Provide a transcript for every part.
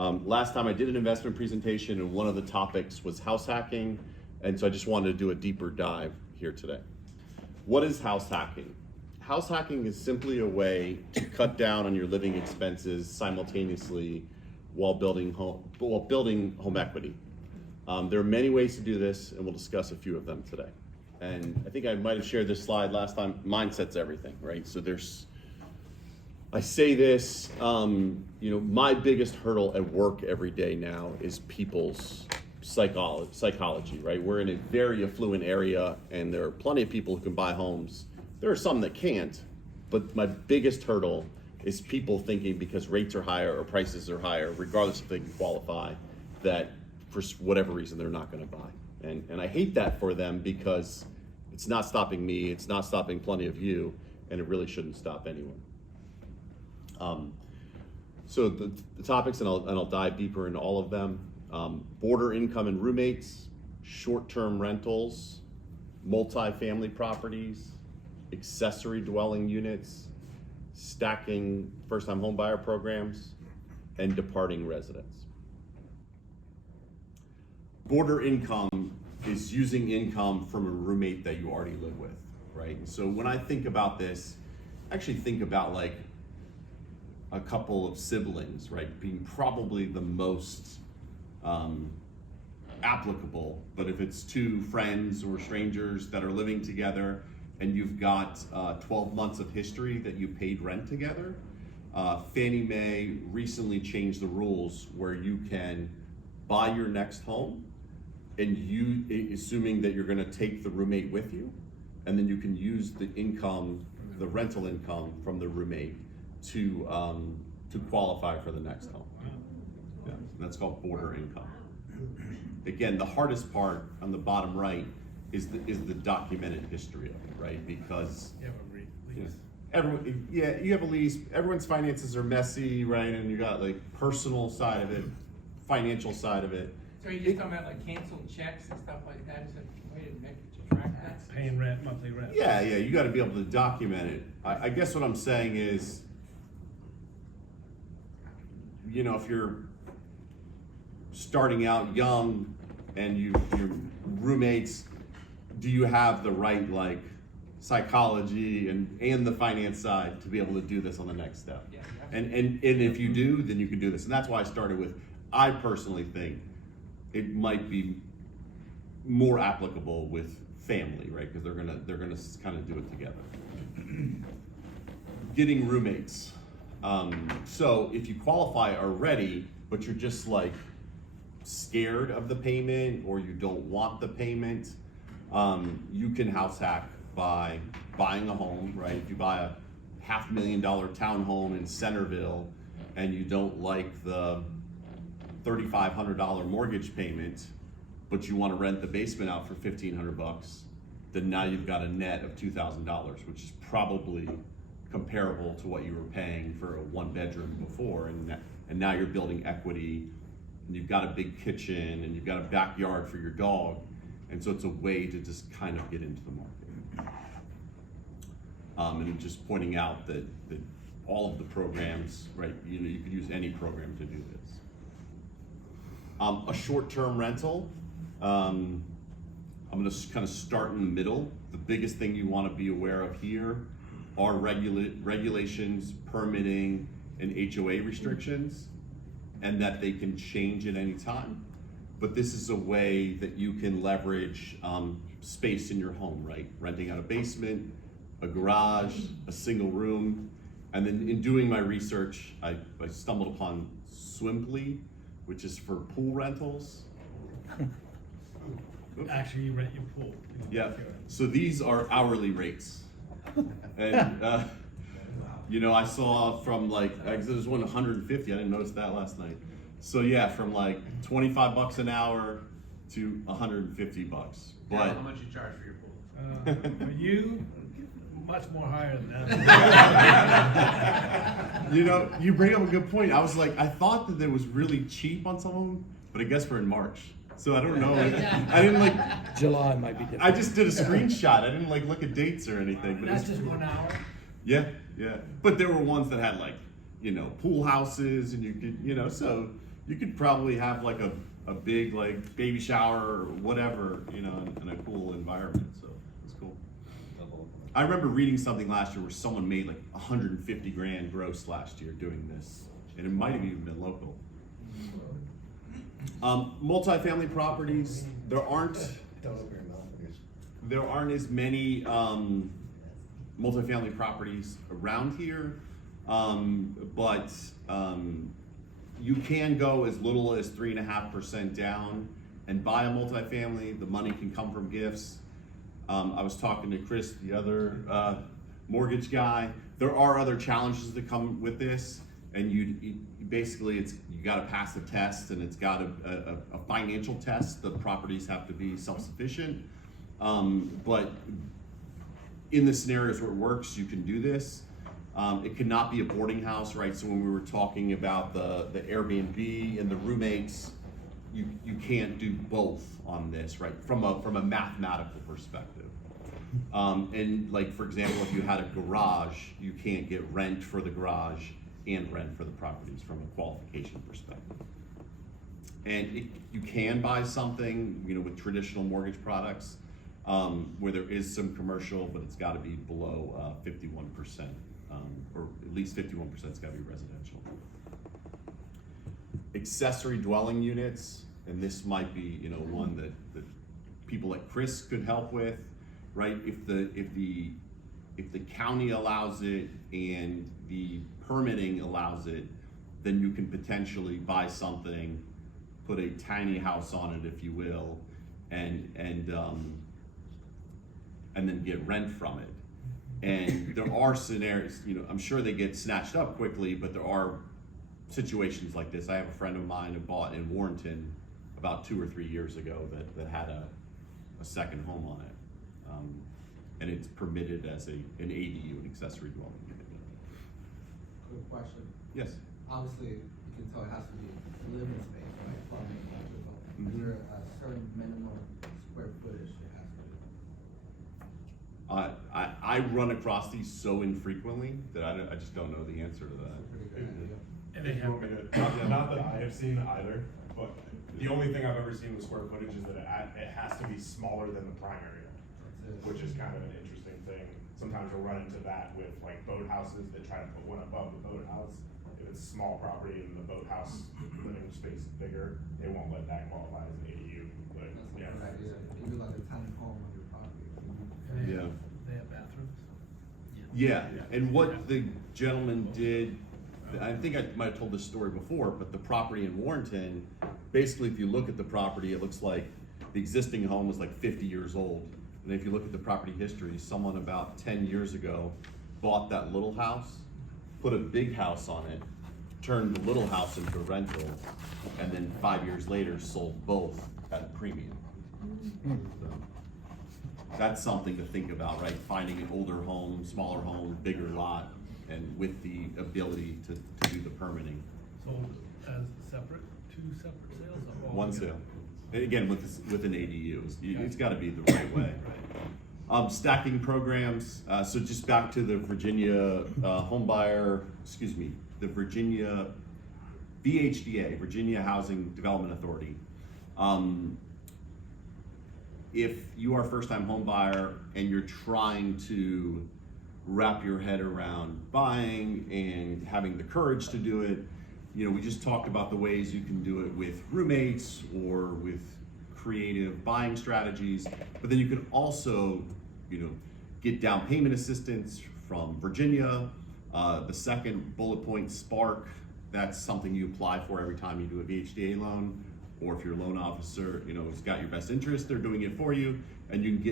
Last time I did an investment presentation and one of the topics was house hacking, and so I just wanted to do a deeper dive here today. What is house hacking? House hacking is simply a way to cut down on your living expenses simultaneously while building home equity. There are many ways to do this, and we'll discuss a few of them today. And I think I might have shared this slide last time. Mindset's everything, right? So I say this, my biggest hurdle at work every day now is people's psychology, right? We're in a very affluent area, and there are plenty of people who can buy homes. There are some that can't, but my biggest hurdle is people thinking because rates are higher or prices are higher, regardless if they can qualify, that for whatever reason they're not going to buy. And I hate that for them because it's not stopping me, it's not stopping plenty of you, and it really shouldn't stop anyone. So the topics, and I'll dive deeper into all of them. Border income and roommates, short-term rentals, multifamily properties, accessory dwelling units, stacking first-time home buyer programs, and departing residents. Border income is using income from a roommate that you already live with, right? And so when I think about this, I actually think about like a couple of siblings, right, being probably the most applicable. But if it's two friends or strangers that are living together and you've got 12 months of history that you paid rent together, Fannie Mae recently changed the rules where you can buy your next home, and you, assuming that you're gonna take the roommate with you, and then you can use the income, the rental income from the roommate to qualify for the next home. Yeah, that's called border income. Again, the hardest part on the bottom right is the documented history of it, right? Because you have a lease. You have a lease. Everyone's finances are messy, right? And you got like personal side of it, financial side of it. So you're just talking about like canceled checks and stuff like that? Is a way to track that? Paying rent, monthly rent. Yeah, you got to be able to document it. I guess what I'm saying is, if you're starting out young and your roommates, do you have the right like psychology and the finance side to be able to do this on the next step? Yeah, and if you do, then you can do this. And that's why I started with, I personally think it might be more applicable with family, right? Because they're gonna kind of do it together. Getting roommates. So if you qualify already, but you're just like scared of the payment or you don't want the payment, you can house hack by buying a home, right? If you buy a $500,000 townhome in Centerville and you don't like the $3,500 mortgage payment, but you want to rent the basement out for $1,500, then now you've got a net of $2,000, which is probably comparable to what you were paying for a one bedroom before, and now you're building equity, and you've got a big kitchen, and you've got a backyard for your dog, and so it's a way to just kind of get into the market. And just pointing out that all of the programs, right, you could use any program to do this. A short-term rental, I'm gonna kind of start in the middle. The biggest thing you wanna be aware of here are regulations, permitting, and HOA restrictions, and that they can change at any time. But this is a way that you can leverage space in your home, right? Renting out a basement, a garage, a single room. And then in doing my research, I stumbled upon Swimply, which is for pool rentals. Actually, you rent your pool. Yeah, so these are hourly rates. And I saw from like, there's one 150, I didn't notice that last night. So yeah, from like 25 bucks an hour to 150 bucks. But how much you charge for your pool? For you, much more higher than that. You bring up a good point. I was like, I thought that it was really cheap on some of them, but I guess we're in March. So I don't know. I didn't like. July might be different. I just did a screenshot. I didn't like look at dates or anything. But That's just 1 hour. Yeah. But there were ones that had like, pool houses, and you could, so You could probably have like a big like baby shower or whatever, you know, in a cool environment, so it's cool. I remember reading something last year where someone made like 150 grand gross last year doing this, and it might have even been local. Multifamily properties, there aren't as many multifamily properties around here, but you can go as little as 3.5% down and buy a multifamily. The money can come from gifts. I was talking to Chris, the other mortgage guy. There are other challenges that come with this, and you basically you got to pass the test, and it's got a financial test. The properties have to be self-sufficient, but in the scenarios where it works, you can do this. It cannot be a boarding house, right? So when we were talking about the Airbnb and the roommates, you can't do both on this, right? From a mathematical perspective. And like, for example, if you had a garage, you can't get rent for the garage and rent for the properties from a qualification perspective. And you can buy something, you know, with traditional mortgage products, where there is some commercial, but it's got to be below 51%, or at least 51%'s got to be residential. Accessory dwelling units, and this might be, you know, one that people like Chris could help with, right? If the county allows it and the permitting allows it, then you can potentially buy something, put a tiny house on it, if you will, and then get rent from it. And there are scenarios, you know, I'm sure they get snatched up quickly, but there are situations like this. I have a friend of mine who bought in Warrenton about 2 or 3 years ago that had a second home on it. And it's permitted as an ADU, an accessory dwelling unit. Quick question. Yes. Obviously, you can tell it has to be living space, right? Plumbing, electrical. Is there a certain minimum square footage it has to be? I run across these so infrequently that I just don't know the answer to that. That's a pretty good idea. And they If you have, want me to, not that I have seen either, but the only thing I've ever seen with square footage is that it has to be smaller than the primary, That's it. which is kind of an interesting thing. Sometimes we'll run into that with like boathouses that try to put one above the boathouse. If it's a small property and the boathouse living space is bigger, they won't let that qualify as an ADU, but That's a yeah. good idea. You do like a tiny home on your property. Yeah. they have bathrooms. Yeah, and what the gentleman did, I think I might have told this story before, but the property in Warrenton, basically if you look at the property, it looks like the existing home was like 50 years old. And if you look at the property history, someone about 10 years ago bought that little house, put a big house on it, turned the little house into a rental, and then 5 years later sold both at a premium. So, that's something to think about, right? Finding an older home, smaller home, bigger lot, and with the ability to do the permitting. Sold as separate, 2 separate sales or all One together? sale. And again, with an ADU, it's gotta be the right way. Right. Stacking programs, so just back to the Virginia the Virginia VHDA, Virginia Housing Development Authority. If you are a first-time home buyer and you're trying to wrap your head around buying and having the courage to do it, you know, we just talked about the ways you can do it with roommates or with creative buying strategies, but then you can also, you know, get down payment assistance from Virginia. The second bullet point, Spark, that's something you apply for every time you do a VHDA loan, or if your loan officer, you know, has got your best interest, they're doing it for you, and you can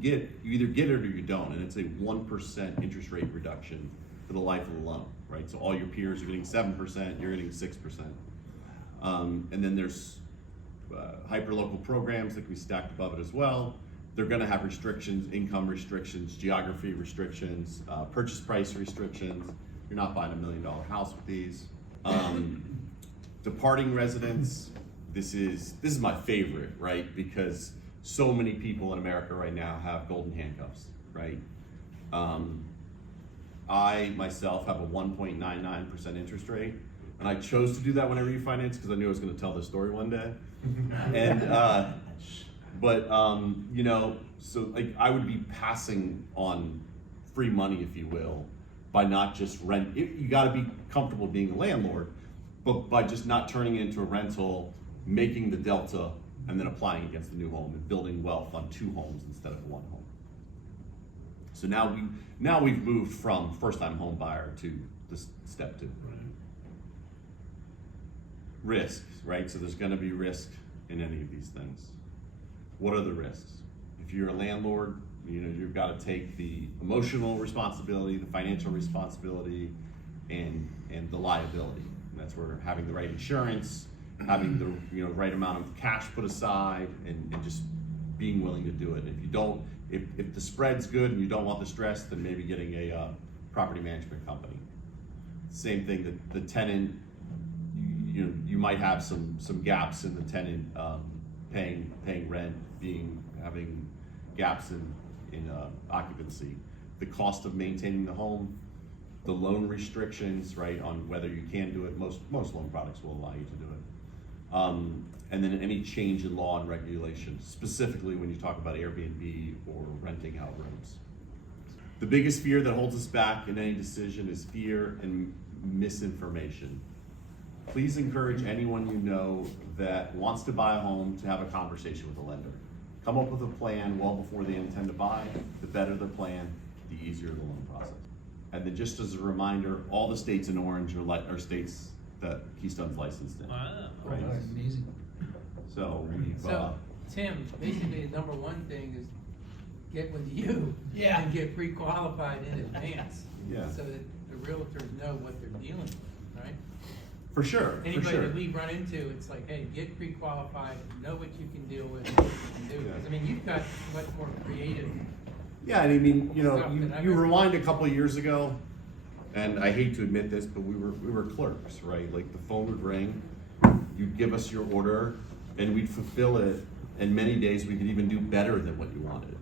get you either get it or you don't, and it's a 1% interest rate reduction for the life of the loan, right? So all your peers are getting 7%, you're getting 6%. And then there's hyperlocal programs that can be stacked above it as well. They're gonna have restrictions, income restrictions, geography restrictions, purchase price restrictions. You're not buying $1 million house with these. Departing residents, this is my favorite, right? Because so many people in America right now have golden handcuffs, right? I myself have a 1.99% interest rate. And I chose to do that when I refinance because I knew I was gonna tell this story one day. And, you know, so like I would be passing on free money, if you will, by not just you gotta be comfortable being a landlord, but by just not turning it into a rental, making the delta, and then applying against the new home and building wealth on 2 homes instead of 1 home. So now we've moved from first-time home buyer to this step 2. Right. Risks, right? So there's gonna be risk in any of these things. What are the risks? If you're a landlord, you know, you've gotta take the emotional responsibility, the financial responsibility, and the liability. And that's where having the right insurance, having the right amount of cash put aside, and just being willing to do it. If you don't, if the spread's good and you don't want the stress, then maybe getting a property management company. Same thing, that the tenant, you might have some gaps in the tenant paying rent, having gaps in occupancy. The cost of maintaining the home, the loan restrictions, right, on whether you can do it. Most loan products will allow you to do it. And then any change in law and regulation, specifically when you talk about Airbnb or renting out rooms. The biggest fear that holds us back in any decision is fear and misinformation. Please encourage anyone you know that wants to buy a home to have a conversation with a lender. Come up with a plan well before they intend to buy. The better the plan, the easier the loan process. And then just as a reminder, all the states in orange are states that Keystone's licensed in. Wow. Right. Amazing. So we've, So, Tim, basically the number one thing is get with you. Yeah. And get pre-qualified in advance. Yeah. So that the realtors know what they're dealing with, right? for sure, Anybody that we run into, it's like, hey, get pre-qualified, know what you can deal with, know what you can do. 'Cause, I mean, you've got much more creative. Yeah, and I mean, Stuff that I've you ever- rewind a couple of years ago, and I hate to admit this, but we were clerks, right? Like the phone would ring, you'd give us your order, and we'd fulfill it, and many days we could even do better than what you wanted,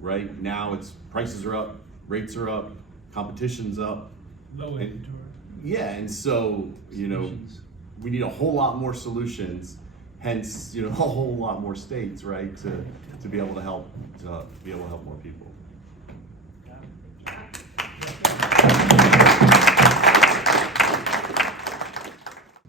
right? Now it's prices are up, rates are up, competition's up. Low And- inventory. Yeah, and so, Solutions. we need a whole lot more solutions, hence, a whole lot more states, right, to be able to help more people.